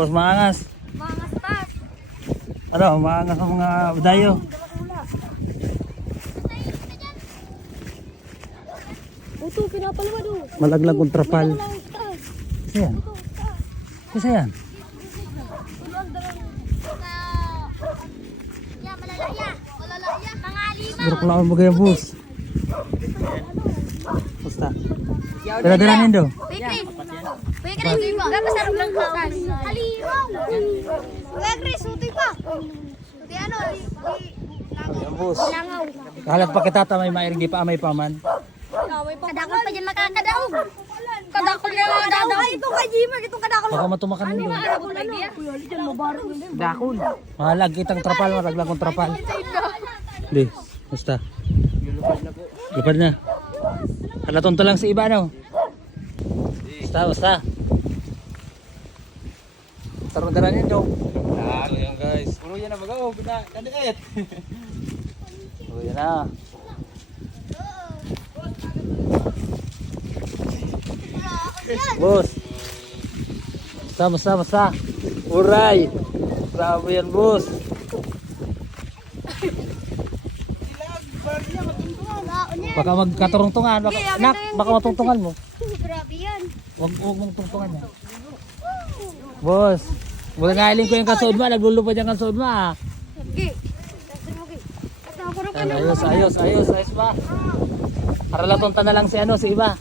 Tapos maangas. Maangas tas. Ano, maangas ang mga dayo. Ito, pinapalawa doon. Malaglag kong trapal. Kasi yan. Kasi yan. Siguro ko lang magaya bus. Basta. Dala-dala nindo. Pwede dapat sarap lang bukas. Halimaw. Pwede suti pa. Di ano, Ayan bus. langaw. Kahalat pa kita tamay mairing di pa amay paman. Kadakol pa dyan makakadaog. Kadakol na makakadaog. Ay, itong kay Jimmer, itong kadakol. Baka matumakan nindo. Arabot na idea. Dakol. Mahalag kitang trapal, malaglag kong trapal. Di, basta. Lupad na. Halaton to lang sa iba no. Basta. Tarong dala nindo. So yan guys. Puro yan na mag-o, pinakadiit. So yan na. Bos. Basta. Uray. Grabe yan, bos. Baka magkaturungtungan. Baka matungtungan mo. Grabe yan. Huwag mong tungtungan yan. Bos. Wala nga iling ko yung kasood mo. Naglulupad yung kasood mo ah. Okay. Ayos pa. Aralatonta na lang si ano, si iba.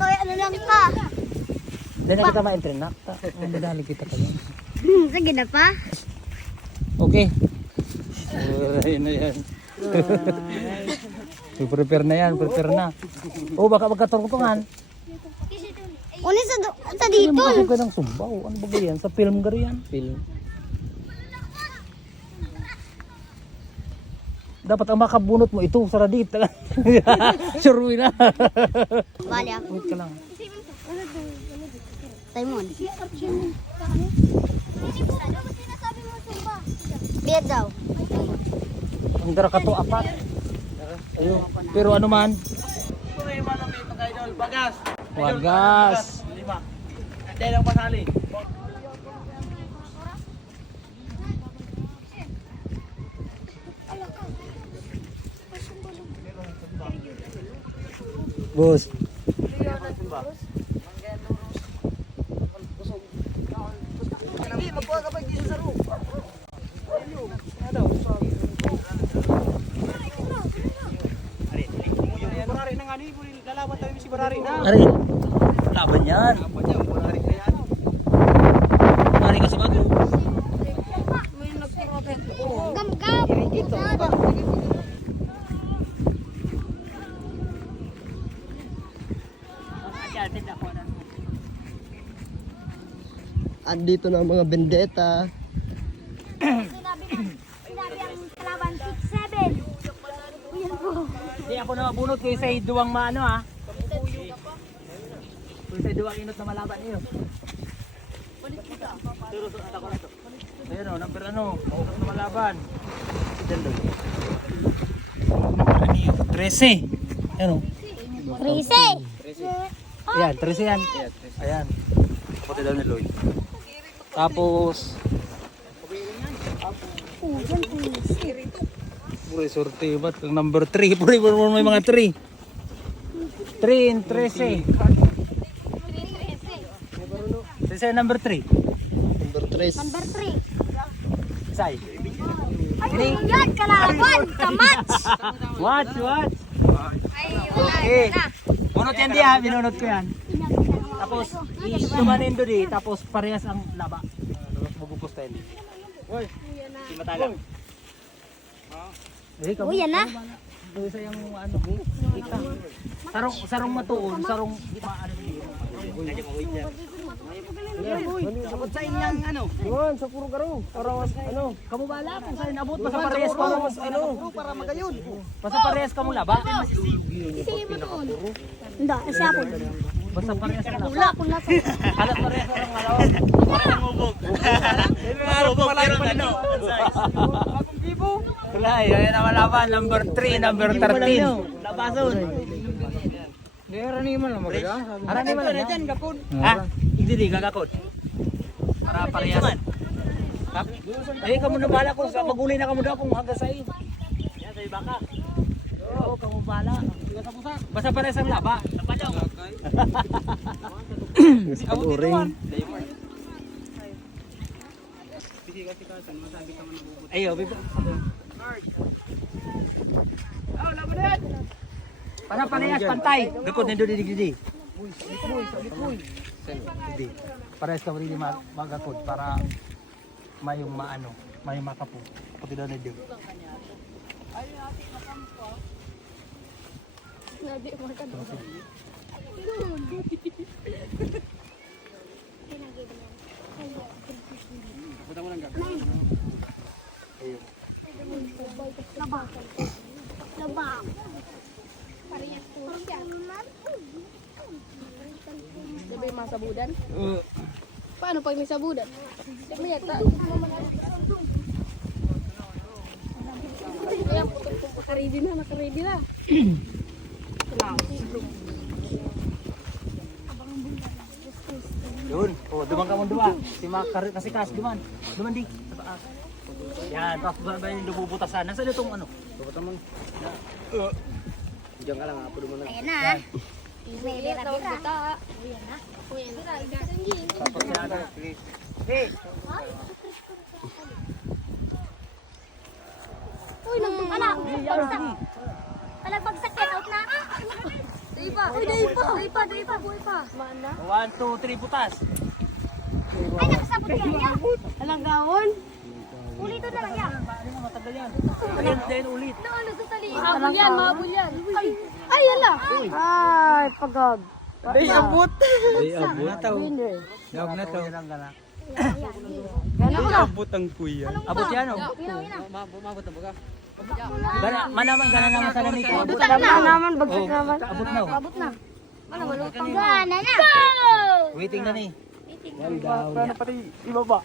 Kaya ano lang pa. Hindi na kita ma-entry na. Madali kita kayo. Sige na pa. Okay. Ayun na yan. Prepare na. Oh, baka magkaturuntungan. Unin sa dito. Ano ba ng sumbaw? Ano ba yan? Sa film gari yan? Film. Dapat ang makabunot mo ito, saradit. Sure na. Bali ako. Wait ka lang. Simon. Biyad daw. Ang dara ka to, apat. Ayun. Pero ano man? Bagas. Wagas. 5. Hindi lang pasali. Bos. Hindi, magkuha ka pa dito sa room. Barari na nga ni, lalaban tayo si Barari na. Ari. Laban yan. Barari na yan. Mari ka sa bago. Gam-gam. Andito na ang mga bendeta. Sinabi ang kalaban 6-7. Hindi ako na mabunot ko isa duwang maano ha. Kung isa duwang inot na malaban niyo. Pero so ako na to. Ayun o, number ano, mausap na malaban. Dendo. 13. Ayun o. 13. Ayan, 13 yan. Ayan. Puti daw ni Lloyd. Tapos puro sorte ba't ang number 3? Puro may mga 3. 3 and 13. Kasi number 3. Number 3. Number 3. Say. Ay, yan, kalaban. Kamats. Watch. Ay, wala Okay. na. Bunot yan di ha, binunot ko yan. Tapos tumanin do di, tapos parehas ang laba. Bubukos tayo di. Hoy. Si matalang. Oh, yan na. Doon sa yung ano, kita. Sarong matuon, sarong ano di. Sabot sa inyang ano. Yun, sa puro garo. Para mas ano, kamu bala kung saan abot basta parehas ka mo ano, Para magayon. basta parehas ka mo laba. Hindi, siya po. Basta parehas ka laba. Wala, kung nasa. Halos parehas ka lang alaw. Parang mubog. Mubog pero ano. Bagong gibo. Wala, yan ang malaban, number 3, number 13. Labason. Arani man lang magaga. Arani man lang. Diyan gapon. Ha? Hindi gagakot. Para parehas. Ay, kamu na bala ko. Magulay na kamu daw kung hanggang sa'yo. Yan, sa'yo baka. Oo, kamu bala. Basta parehas ang laba. Napalaw. Gusto pag-uring. Ayo, bibo. Para parehas pantay. Dukot na doon di. Hindi. Parehas ka rin magakod para mayong maano, mayong makapo. Pati doon na doon. Laba. Parehas po siya. Sabi yung mga sabudan? Paano pag may sabudan? Sabi yata. Kaya nakaready na, nakaready na. Doon. Oh, duman ka mo dua. Si Makarit kasi kas duman. Duman di. Sa taas. Yan, tapos ba yung nabubutasan? Nasaan itong ano? Bubutasan mo. Diyan ka lang, apo mo na. Ayan na. May bira-bira. Ayan na. Tapos yan. Hey! Uy, nagpapala. Bagsak. Pagbagsak yan, out na. Day pa. Uy, day pa. Buhay pa. 1, 2, 3, butas. Ay, nakasabot yan. Yan. Alang gawon? Ulito na lang yan. Matagal yan. Ayan, then ulit. Ano sa tali? Mahabol yan, mahabol yan. Ay, wala. Ay, pagod. Day abot. Ay, abot. Dawag na to. Abot ang kuya. Abot yan, oh. Mabot na baga. Manaman, gana naman sa lamig. Abot naman, bagsak naman. Abot na, oh. Abot na. Ano, malutang gana na. Waiting na ni. Paano pati ibaba?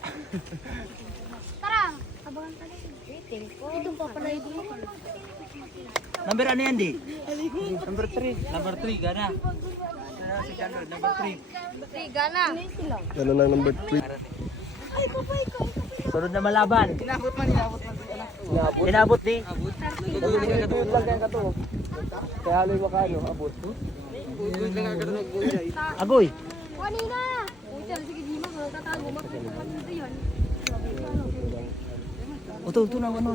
Tara. Abangan ka na. Itong papalayad mo. Number ano yan, di? Number 3. Number 3, gana. Si Chandler, number 3. Gana. Ganun ang number 3. Sunod na malaban. Inabot man. Inabot di. Tuwid lang kaya katuog. Kaya haloy makano, abot. Tuwid lang kaya katuog. Agoy. Kanina. Sige, di mo, tatago mo. Ano yun? Ito na, ano.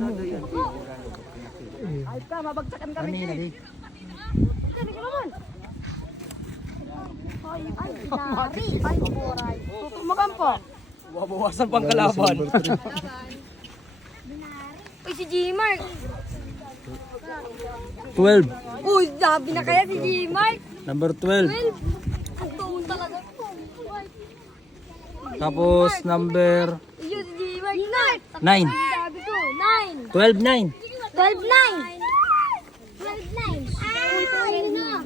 Ay ka, mabagsakan kami. Kanina, di. Sige ka naman. Ay, kinari. Ay, buray. Tutumakan po. Babawasan pang kalaban. Uy, si G-Mark. 12. Uy, sabi na kaya si G-Mark. Number 12. Ang tuon talaga po. Tapos number Iyo, si G-Mark. 9. Sabi ko, 9. 12-9. 12-9. 12-9. Ay, na.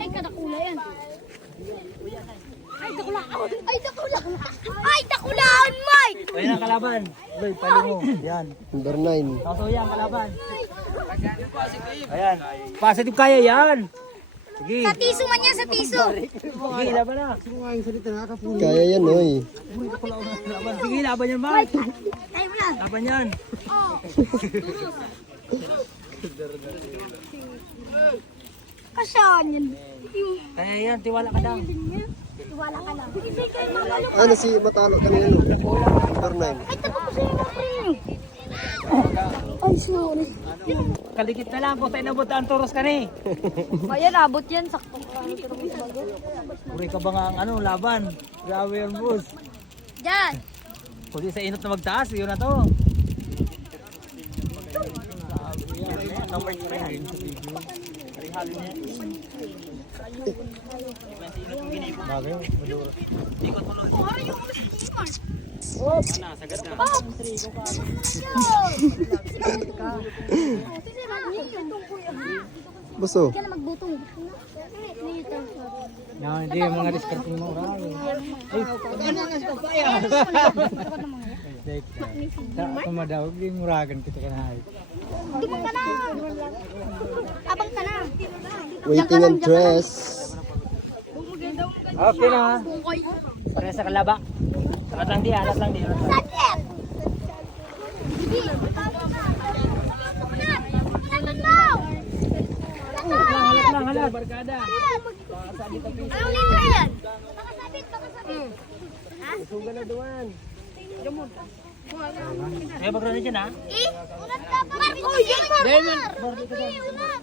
Ay, kadakula yan. Ay, dakula. Ay, dakula. Ay, dakulaan, Mike. Ayun ang kalaban. Bay, pali mo. Yan. Number 9. Tapos yan, kalaban. Ayan. Positive kaya yan. Sige. Sa tiso man yan, sa tiso. Sige, laban na. Kaya yan, oy. Laban. Sige, laban yan, Mark. Ay, wala. Laban yan. Kasyan yan. Kaya yan, tiwala ka lang. Tiwala ka lang. Hindi kayo mamalo. Ano si Matalo kanina? Number 9. Ay, tapos ko sa'yo ng ring. Ay, sorry. Kalikit na lang, kung tayo nabutaan toros ka ni. Ayan, abot yan. Sakto. Uri ka ba nga ang ano, laban? Grabe yan, boss. Diyan. Kundi sa inot na magtaas, yun na to. Number 3. Bagay, maduro. Ikot mo lang. Baso. Hindi ka na magbutong. Hindi yung mga discarding mo. Kumadawag, di muragan kita ka na. Dumang ka na. Abang ka na. Waiting and dress. Okay na. Pareha sa kalaba. Alat lang di, alat lang di. Sakit! Halat. Barkada. Anong litro yan? Nakasabit. Suga na duwan. Kaya pagkano dyan ha? Unat ka pa. Oh, yan pa.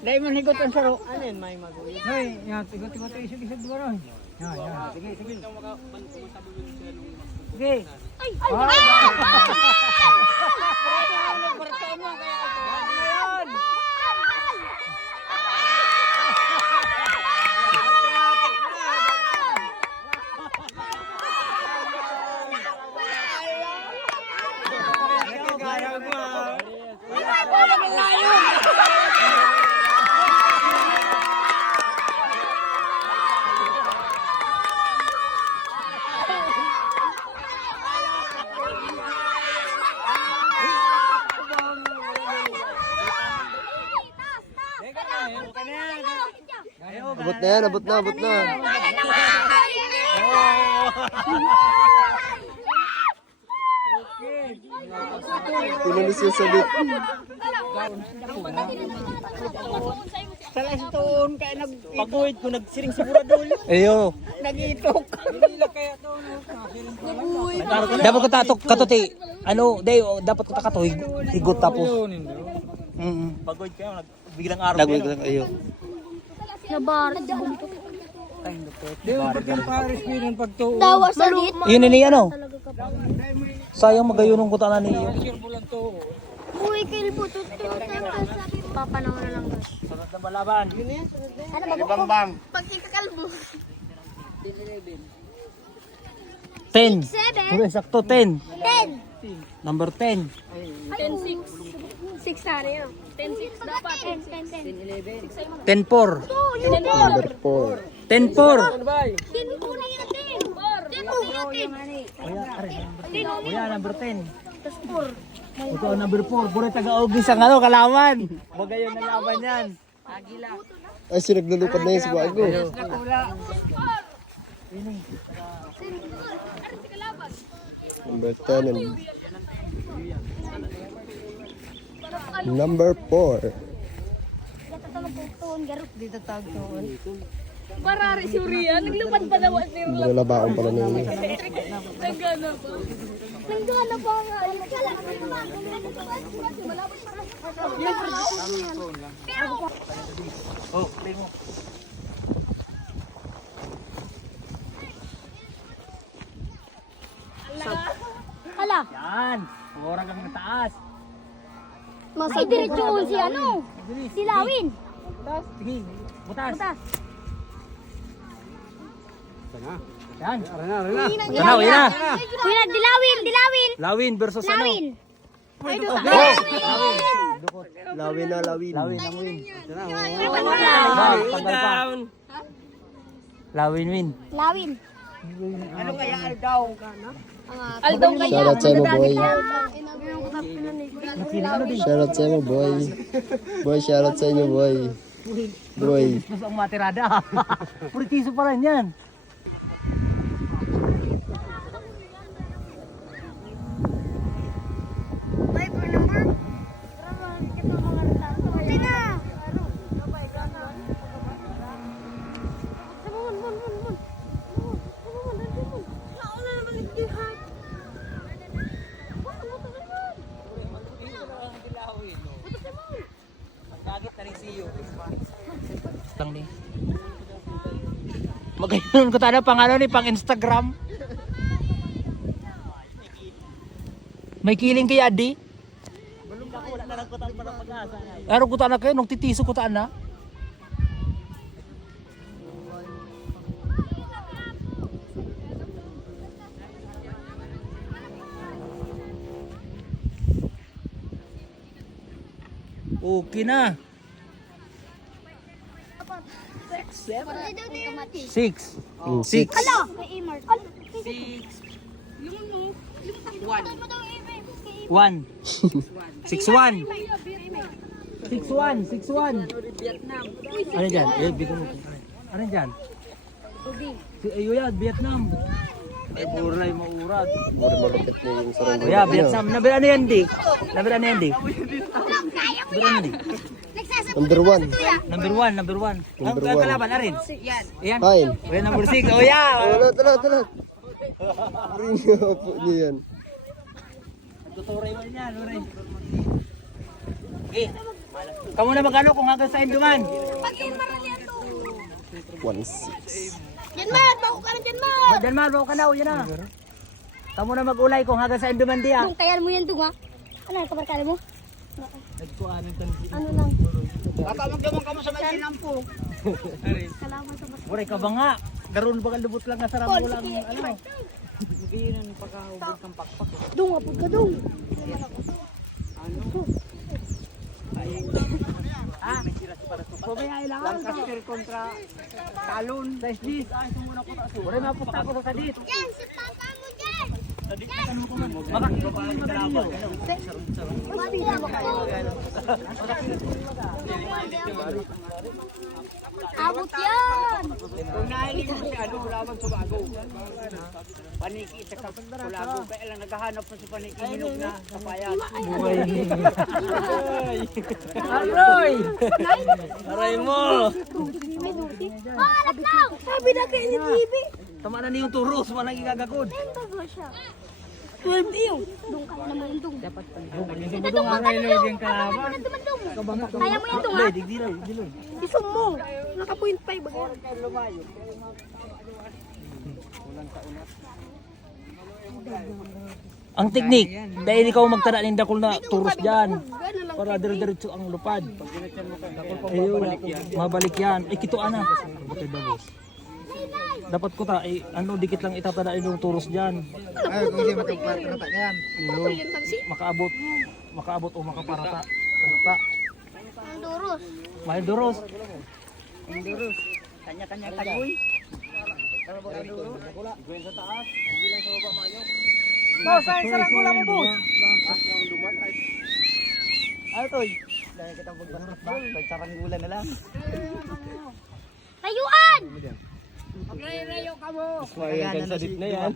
Dahil man higot ang saro. Ano yan, may magulit? Hoy, yan, tigot-tigot isip-isip dito ron. Yan. Sige. Sige. Ay! Abot na. Pinalis yung sabit. Sa lastoon, kaya nagpagawid ko, nagsiring sa buradol. Ayo. Nagitok. Dapat ko tatok katuti. Ano, dapat ko takato higot tapos. Pagawid kayo, biglang araw. Nagwig ayo. Nabar. Dawa sa lit. Yun ni ano? Sayang magayunong ko tanan niyo. Uy, kilbo. Papa naman na lang guys. Sunod na balaban. Ano ba ko? Pag ikakalbo. 10. 7. Puro sakto 10. 10. Number 10. 10-6. 6 na rin. 10-6 dapat. 10. 10-4. Yun po. Number 4. 10-4. Tin po na yun. Tin po na yun. Kuya, number 10. Tapos 4. Ito ang number 4. Puro taga-August ang kalawan. Magayon na laban yan. Ay, sinaglulupad na yun si Bago. Number 10 and number 4. Barari si Uriah. Naglupad pa daw si Uriah. Nalabaon pala na yun. Nanggana pa. Nanggana pa nga. Oh, play mo. Hala. Yan. Ora kang taas. Ay, diretso si ano? Si Lawin. Sige, butas. Butas. Yan. Yan. Sila, dilawin. Lawin versus ano? Lawin. Lawin na lawin. Lawin. Tanggal pa. Lawin win. Lawin. Ano kaya aldaw ka na? Aldong kaya. Shoutout sa'yo mo, boy. Shoutout sa'yo mo, boy. Boy, shoutout sa inyo, boy. Boy. Mas ang matirada. Puritiso pa rin yan. Lang ni. Magayon ko tada pang ano ni pang Instagram. May kiling kay Adi. Araw ko taan na kayo nung titiso ko taan na. Okay na. 6. 6. Hala. May Imar. 1. 6-1. 6-1. Ano dyan? Ano dyan? Ayo yan, Vietnam. Buray maurad. Mura malupit na yung sarang Kuya, Vietnam. Number ano yan, di? Number ano yan, di? Number ano, di? Number 1. Number 1, number 1. Ang Number one. kalaban, Arin? Yan. Fine. Kuya, number 6. Oh, yeah. Tulad. Rin yung po niyo yan. Tuturay mo niyan, Uray. Okay. Kamu na magkano kung hanggang sa Induman? 1.6. Yan man, bako ka na dyan man. Diyan man, bro ka na, yan na. Kamu na mag-ulay kung hanggang sa Induman di ah. Dung, kaya mo yan, Dung, ha? Ano, kabarkada mo? Ano lang? Baka magdamang ka mo sa may kinampo. Uray ka ba nga? Daroon ba lubot lang nga sarap mo lang, ano? Magiinan pagkahubog ng pakpak. Dung, apod ka, Dung. Pabaya ilangan. Lancaster kontra Talon. Sa SDs. Ito muna po taas. Uray, mapunta ako sa sadit. Yan, si papa mo dyan! Abot yan! Kung nahilig mo si ano, ulawan sa bago. Paniki sa kapulago. Kaya lang naghahanap pa si Paniki. Hinog na kapayat. Aroy! Aray mo! Oh, anak lang! Sabi na kayo ni TV! Tama na niyo yung turos. Walang igagagod. Ito ba siya? 12 yung. Dung ka naman, Dung. Dapat pa. Ito, Dung, magkano yung? Kaya mo yan, Dung, ha? Diloy. Isum mo. Naka 0.5 ba yan? Ang teknik, dahil ikaw magtara ng dakol na turos dyan. Para dire-diretso ang lupad. Ayun, mabalik yan. Kituan na. Dapat ko ta, ano, dikit lang itatada yung turos dyan. Ayun, makaabot o makaparata. Kanata. Ang duros. Mahal duros. Kanya-kanya kagoy. Boss, ay sarang gula mo, boss. Ano to? Dahil kita magbasarat ba? Sarang gula na lang. Layuan! Mayagan sa dit na yan.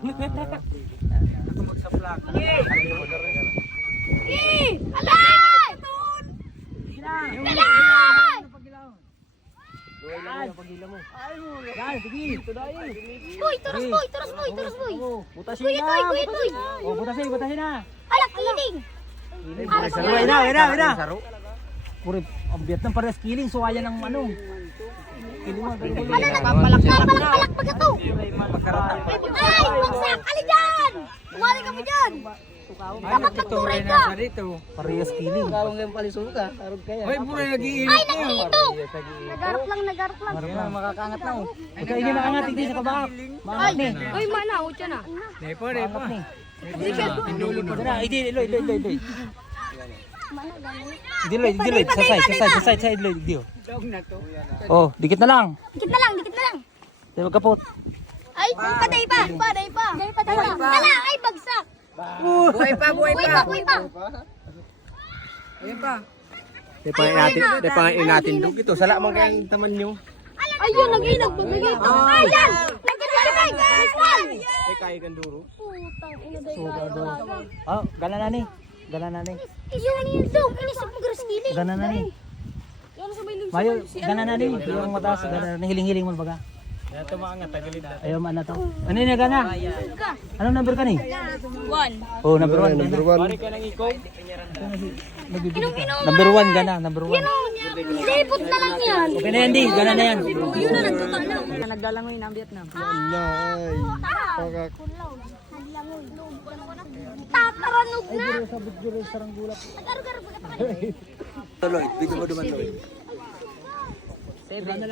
Sa plak. Alay! Alay! Yan, sige. Boy, turos boy! Butasin na. Kuya, Toy! Oh, butasin na. Alak, kiling! Wait na. Puro, ang Vietnam parehas kiling, so ayan ang ano. Kiling mo. Ano, nagpapalak pa ka to? Ay, bagsak! Ali dyan! Umali ka mo dyan! Dapat nagturay ka! Parehas kiling. Ay, nagdito! Nagarap lang. Makakaangat na oh. Ikaw hindi maangat, hindi sa kabak. Maangat ni. Uy, mana, utya na. Maangat ni. Iloy. Diloy. Sa side, Loy. Dio. Oh, dikit na lang. Dikit na lang. Tayo magkapot. Ay, patay pa. Hala, ay, bagsak! Buhay pa! Di pa natin dug ito. Sala man kayang taman nyo. Ayun, nag-inog. Babagay ito. Ay, yan! Nagkakalaray! Ay kaya ganduro. Putang ina dahil Oh, gana na ni. Yun, Dung! Inisip mo grass kiling! Gana na ni. Mayo, gana na ni. Yung mataas, gana na. Hiling-hiling mo baga. Ito mga nga tagalid na. Ayaw man na to. Ano yun gana? Anong number ka ni? 1. Oh, number 1. Number 1. Pari ka ng ikaw. Number 1 gana, number 1. Lipot na lang yan! Okay na yan, di. Gana na yan. Yun na, nagtutalaw. Nagdalangoy ng Vietnam. Nay. Pagak. Tataranog na! Nag-arugar ba ka Tuloy, video mo duman tuloy.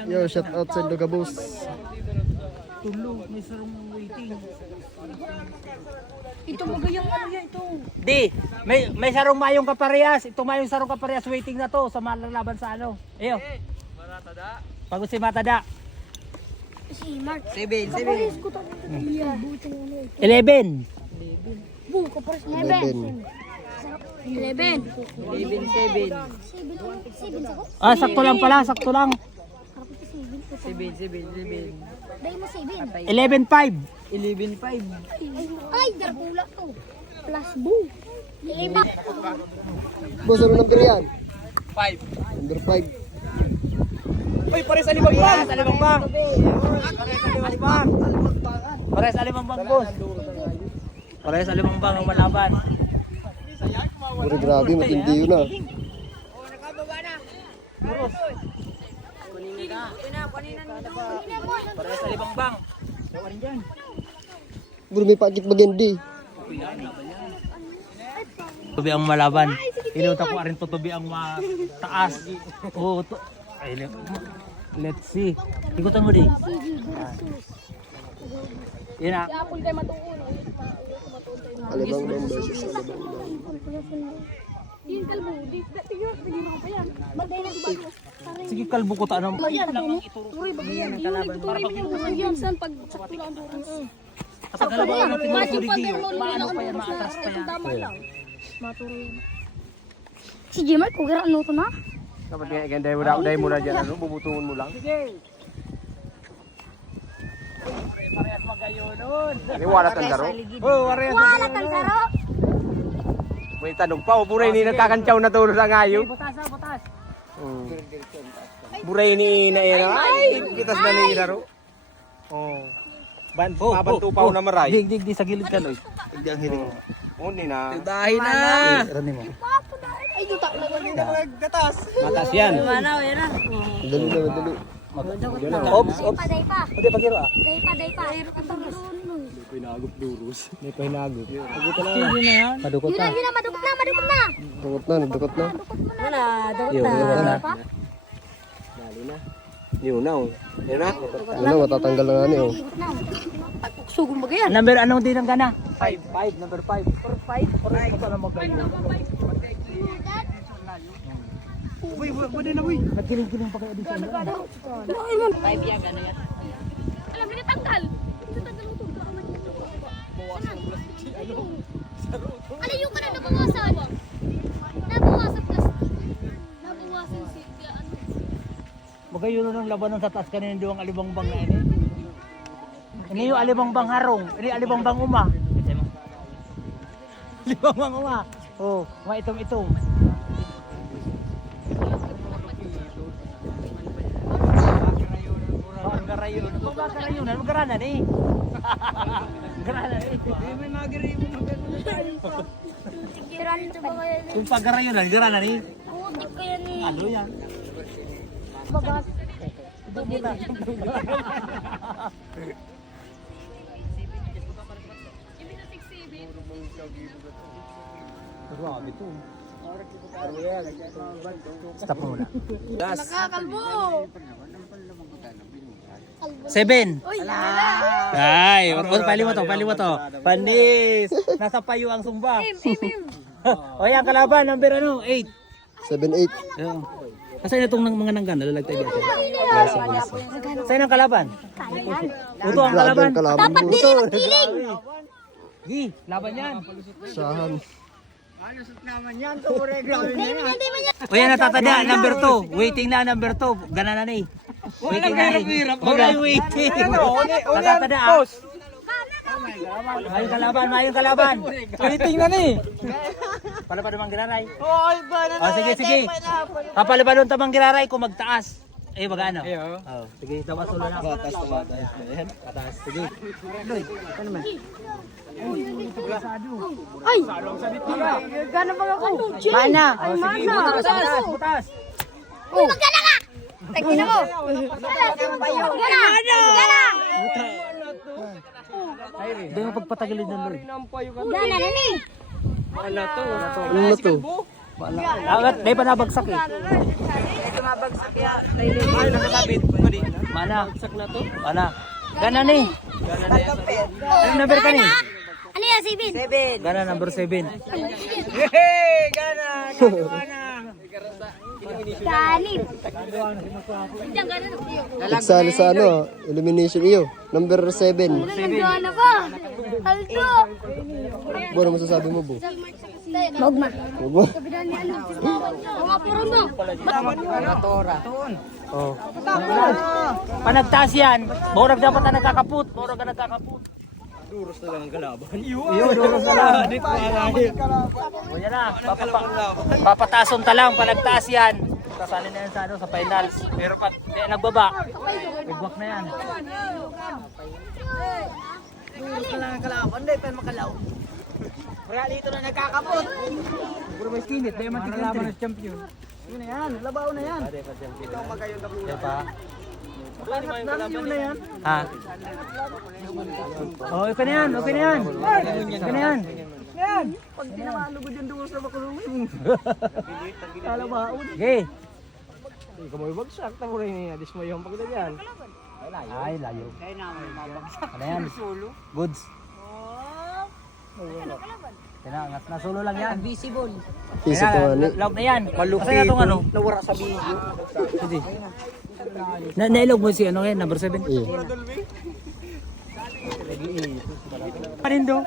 Yo, shout out sa Lugabos. Tulog, may sarong waiting. Ito magayang ano yan, ito. Di, may sarong mayong kaparehas. Ito mayong sarong kaparehas waiting na to sa malalaban sa ano. Ayo. Pagod si Matada. Si Mark. 11. Bu, kapares 11. 11. 7. Ah, sakto lang pala, sakto lang. Dahil mo 7. 11.5. 11.5. Ay, darpula to. Plus boom. 11. Boss, ano number yan? 5. Number 5. Uy, pare sa Alimangbang. Sa Alimangbang. Pares Alimangbang, boss. Pares Alimangbang ang malaban. Pero grabe, matindi yun ah. Pares Alimangbang. Bro, may pakit bagendi. Tubi ang malaban. Inuta ko rin to tubi ang mataas. Oh, to. Ay, let's see. Ikutan mo di. Yan na. Apple kayo matuon. Alabang bang versus alabang bang. Yung kalbo, tignan mo pa yan. Bagay na ba? Sige, kalbo ko ta. Ano? Yan, tuloy ba yan? Yung nagtutuloy mo yung yan, saan pag sakto lang ang oras. Kapag alam mo naman Bakit tinuturi pag diyo, meron paano lang pa yan ang oras na maatras pa itong yan? tama lang. Maturo yan. Si Jimmy, kugira ano to na? Dapat kaya dahil mo na dyan, ano, bubutungan mo lang. Parehas magayo nun. Ini wala tang daro. Oh, wala. Wala kang saro. May tanong pa, buray ni nagkakantsaw na to sa ngayo. Butas ha, butas. Buray ni na yan. Ay, kitas na ni daro. Oh. Ban papantupaw na maray. Dig di sa gilid ka, Loy. Hindi ang hiling. Oh, ni na. Dahil na. Rani mo. Ay, duta na lang. Matas yan. Madali na, madali. Ops, ops. Day pa. Pwede pagiro ah. Day pa. May pahinagop. Madukot na. Yun na, madukot na. Dukot na, nagdukot na. Yun, dukot na. Yun na, oh. Yun na. Yun na, matatanggal na nga oh. Sugong ba yan? Number anong din ang gana? 5, number 5. Or 5? Or 5 na magayo. Uy, pwede na, uy. Nagkiling-kiling pa kayo dito. Alam mo, natanggal. Natanggal mo ito. Alayo ka na nabawasan. Nabawasan plastic. Nabawasan si ano. Magayo na ng labanan sa taas kanina doon ang alibangbang na ini. Ini yung alibangbang harong. Ini alibangbang uma. Alibangbang uma. Oh, maitom-itom. Magarayon. Magarayon. Magaranan eh. Magaranan eh. May magarayon. Kiran ito ba kaya? Kung pagarayon, magaranan eh. Putik ko yan eh. Ano yan? Bagas. Stop muna. Nakakalbo. 7. Ay, pali mo to. Panis. Nasa payo ang sumba. O yan, kalaban, number ano? 8. 7-8. Kasi na itong mga nanggan, nalalagtay dito. Sa'yo ng kalaban? Ito ang Grabe kalaban. ang kalaban Dapat mo. dili magkiling. Gi, laban yan. Sahan. O yan, natatada, number 2. Waiting na, number 2. Gana na ni. Waiting na ni. Huwag waiting. Natatada ah. Mayong kalaban. Waiting na ni. Pala pa namang giraray. O sige. Kapalibalon tamang giraray kung magtaas. Eh, baga ano? Oh, sige, tawas ulo na. Pataas. Sige. Loy, ano naman? Ay! Gano'n ba ako? Mana? Ay, Sige, mana. butas. Uy, magkana ka! Tingnan mo! Gana! Doon yung pagpatagilid ng Loy. Gana na ni! Ano na to? Dapat, may pa nabagsak eh. Ay, nakasabit. Mana? Bagsak na to? Mana? Gana ni. Anong number ka ni? Ano yan, 7? Gana number 7. Ganit! Diyan, gana na. Nagsali sa ano, elimination iyo. Number 7. Gana pa! Alto! Bo, ano masasabi mo, Bo? Magma. Ubo. Mga puro mo. Oh. Panagtaas yan. Borag dapat na nagkakaput. Borag na nagkakaput. Duros na lang ang kalaban. Iyo, duros na lang. O yan na. Papatason ta lang. Panagtaas yan. Kasali na yan sa, sa finals. Pero pag di nagbaba, bigwak na yan. Duros na lang ang kalaban. Hindi pa makalaw. Kaya dito na nagkakapot. Puro may skinit. Dahil matikalaban ng champion. Yun na yan. Labaw na yan. Ito ang magayon na bulan. Diba? Yun na yan. Ha? Oh, okay na yan. Okay na yan. Okay na yan. Yan. Pag di naman lugod yung duros na makulungin. Kalabaon. Okay. Hindi ka mo ibagsak. Tamo rin niya. Dismo yung pagkita dyan. Ay, layo. Ano yan? Goods. Kaya na, nasulo lang yan. Visible. Piso po nga ni. Log na yan. Kasi na itong ano. Nawara sa video. Sige. Nailog mo si ano yan, number 7. Iya. Panindo.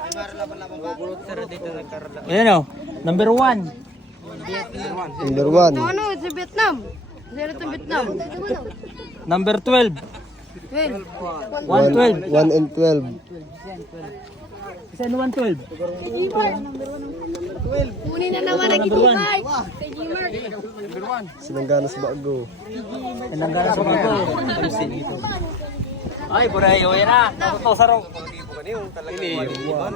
Ayan o, number 1. Number 1. Ano, sa Vietnam. Zero to Vietnam. Number 12. 112. 1 and 12. Isa ano 112? Kunin na naman ang G-Mark. Kay G-Mark. Sinangganas bago. Inanggalan sa mga ay, burayo yan na. Ito sa ro.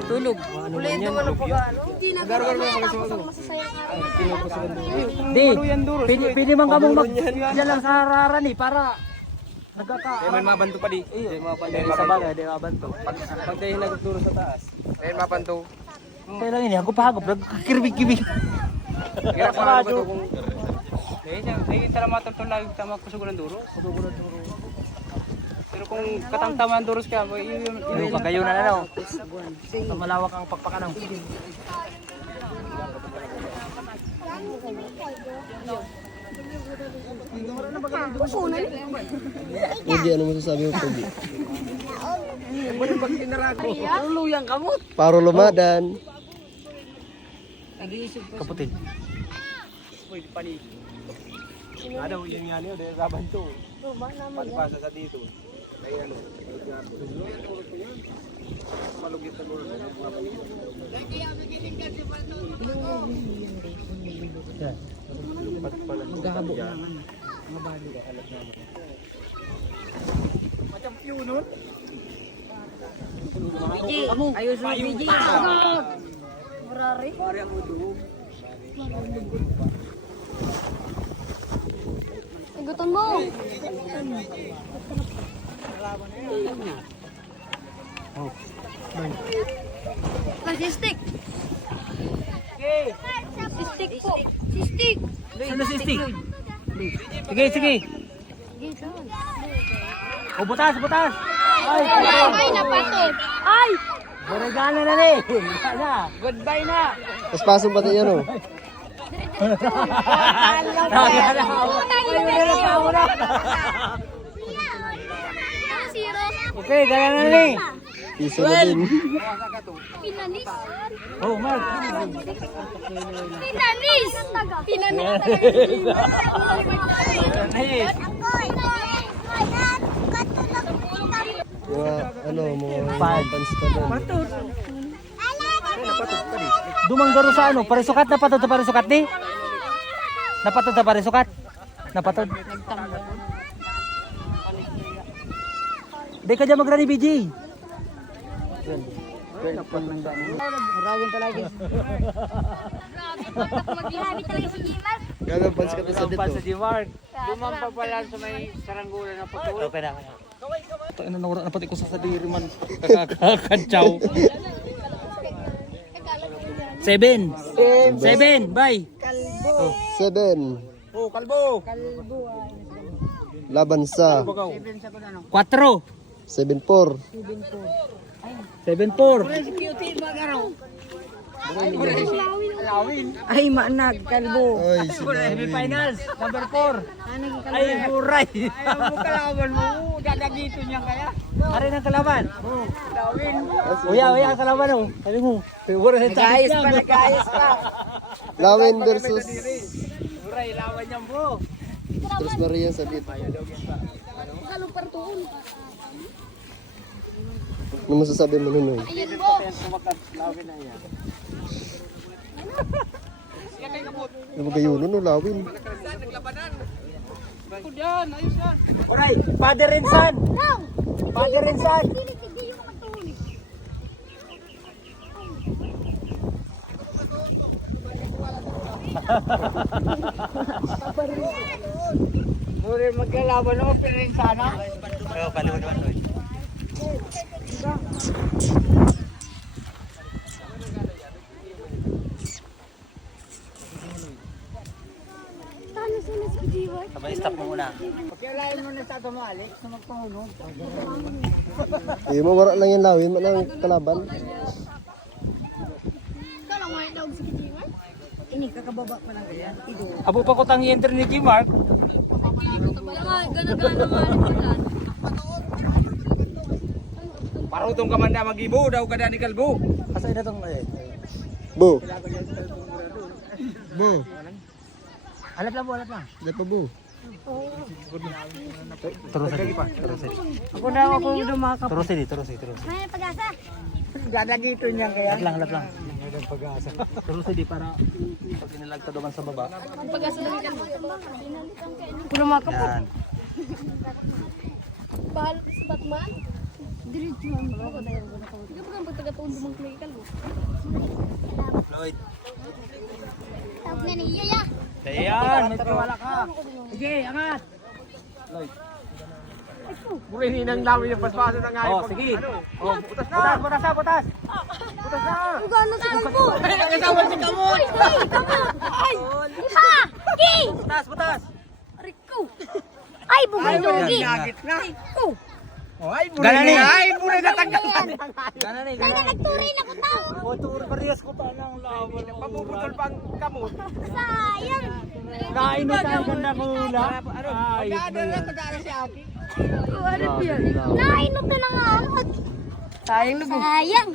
Tulog. Ulit ito wala pa ano. Hindi na masasayang araw. Di, pwede man kamong mag-yan lang sa hararan eh, para nagkaka... May mabanto pa di. Sa bagay, di mabanto. Pag dahil nagturo sa taas. May mabanto. Kaya lang ini, ako pahagop, nagkiribig-kibig. Kaya pa radyo kung hindi tala matutulag tama ko sa duros. Pero kung katamtaman duros ka, Yung pagkayo na ano. Sa malawak ang pakpakan. Pogi, ano masasabi mo, Pogi? Luluyang kamot. Paro lumadan. Kaputin. Ano yun nga niyo, dahil rabanto. Pagpasa sa dito. Kaya ano. Malugit na duros. Magkakabo na nga. Ayos mo, BG. Murari. Igutan mo. Stick. Stick po. Stick. Ano si stick? Sige, sige. O, butas, butas. Ay, Ay, napatod. ay! Regalo na rin. Sana. Goodbye na. Tapos pasong pati yan, oh. Zero. Okay, gala na rin. Piso na din. Pinanis. Oh, Mark. Pinanis. Pinanis. Nice. Mga, ano, mga Five. fans pa doon. Dumanggaro sa ano, parisukat na patod sa parisukat di? Napatod sa parisukat? Napatod? Di ka dyan magrani, BJ. Maraming talaga. Maglabi talaga si G-Mark. Gagang fans ka pa sa Sa dito. G-Mark. Lumang pa pala sa may saranggola na puto. Okay na. Ito, ano, nawala na pati ko sa sadiri man. Kakakantsaw. 7. 7, bye. 7. Oh, kalbo. Laban sa 4. 7-4. 7-4. Ay, manag, kalbo. Ay, si Semi-finals, number 4. Ay, buray. Ayaw mo kalaban mo. Dadagito niya kaya. Arin ang kalaban. Lawin. Uya ang kalaban oh. Sabi mo. Nag-ayos pa. Lawin versus Buray, lawan niyan bro. Tres Maria sa dito. Kalong partuon. Ano masasabi mo nun? Ayan po. Ano ba kayo nun? Lawin. Alright, father and son. Father and son. Muli magkalaban ako, pero rin sana. Pero paliwan doon. Sabay, stop mo muna. Pagkalain mo na sa ito mo, Alex, na magpahunod. Eh, mawara lang yan lawin. Manang kalaban. Kalong mga daw sa kitiwan. Ini, kakababa pa lang kaya. Abo pa ko tang i-enter ni G Mark. Gana-gana nga rin. Parutong kamanda mag-ibo, daw ka ni kalbo. Asa na tong Bo. Bo. Alat lang. Dahil pa bo. Terus. Ako na ako dumakap. Terus. May pag-asa. Dadagito niya kaya. Halat lang. Terus di para pag inilagta doon sa baba. Pag-asa na kan. Puno mga kapot. Yan. Bahal spot man. Diretso man mo. Hindi pa kang pagtaga-tuon dumang play kalbo. Lloyd. Tawag na niya ya. Ayan, medyo Wala ka. Sige, angat. Burin ng lawi yung paspaso ng ngayon. Oh, sige. Oh, butas na. Butas na. Gano'n sa kalbo. Kasama si Kamot. Ay, kamot. Ay. Ha! Ki! Butas. Rico. Ay, bumay-dogi. Nagit na. Rico. Oh, ay, Gana ni. burin na tanggalan. Ay, nagtuloy na ko tao. Motor parehas ko pa ng laban. Pabubutol pang kamot. Sayang. Kainot ang ganda ko hula. Ay, Pag-aaral si Aki. Nainot na lang ako. Sayang lugo. Sayang.